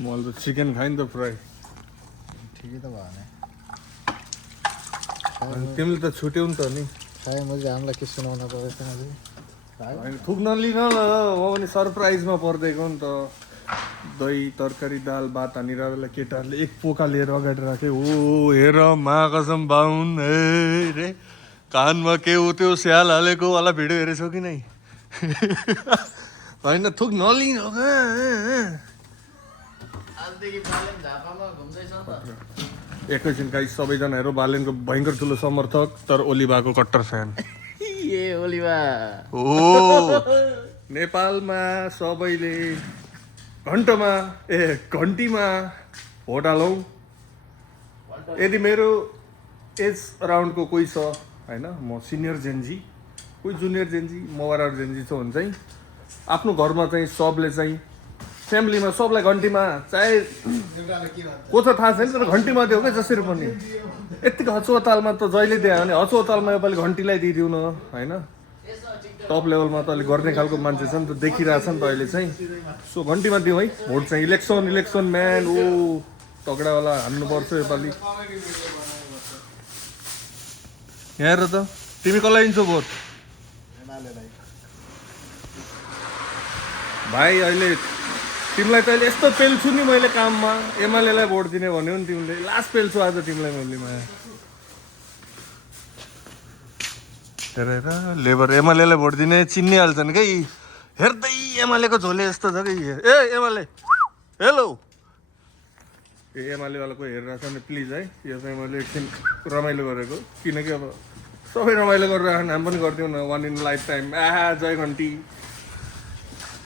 मैले त चिकन खाएँ नि त फ्राई। ठिकै त भयो तिमीले त छुट्यौ नि त नि। खाएँ मैले हामीलाई के सुनाउन परेको थिएन होइन थुक नलिन ल, म पनि सरप्राइजमा पर्दिएको नि त। दही तरकारी दाल भात हानेर केटाहरूले एक पोका लिएर अगाडि राखे। ओ हेर महाकसम बाहुन हे रे, कानमा के हो त्यो स्याल हालेको वाला भिडियो हेरेछौ कि नै? होइन थुक नलिन एकैछिन गाइस, सबैजनाहरू बालेनको भयङ्कर ठुलो समर्थक तर ओलिभाको कट्टर फ्यान। ए ओलिभा हो नेपालमा सबैले घन्टीमा भोट हालौँ। यदि मेरो एज अराउन्डको कोही छ होइन, म सिनियर जेनजी, कोही जुनियर जेनजी, म बराबर जेनजी छ भने चाहिँ आफ्नो घरमा चाहिँ सबले चाहिँ फ्यामिलीमा सबलाई घन्टीमा, चाहे को छ थाहा छैन तर घन्टीमा दियो क्या जसरी पनि। यत्तिको हचुवतालमा त जहिले दियो भने हचुवतालमा योपालि घन्टीलाई दिइदिउँ न होइन। टप लेभलमा त अलिक गर्ने खालको मान्छे छ नि त, देखिरहेछ नि त अहिले चाहिँ। सो घन्टीमा दिउँ है भोट चाहिँ। इलेक्सन म्यान ओ तगडावाला हान्नुपर्छ योपालि। यहाँ हेर त, तिमी कसलाई दिन्छौ भोट? भाइ अहिले तिमीलाई त अहिले यस्तो पेल्छु नि मैले काममा, एमालेलाई भोट दिने भन्यो नि तिमीले। लास्ट पेल्छु आज तिमीलाई मैले माया। हेर लेबर एमालेलाई भोट दिने चिन्निहाल्छन् क्या। हेर्दै एमालेको झोले यस्तो छ कि ए एमाले हेलो ए एमालेवाला कोही हेरिरहेको छ भने प्लिज है, यो चाहिँ मैले एकछिन रमाइलो गरेको, किनकि अब सबै रमाइलो गरेर हामी पनि गरिदिउँ न। One in life time. आहा जय घन्टी।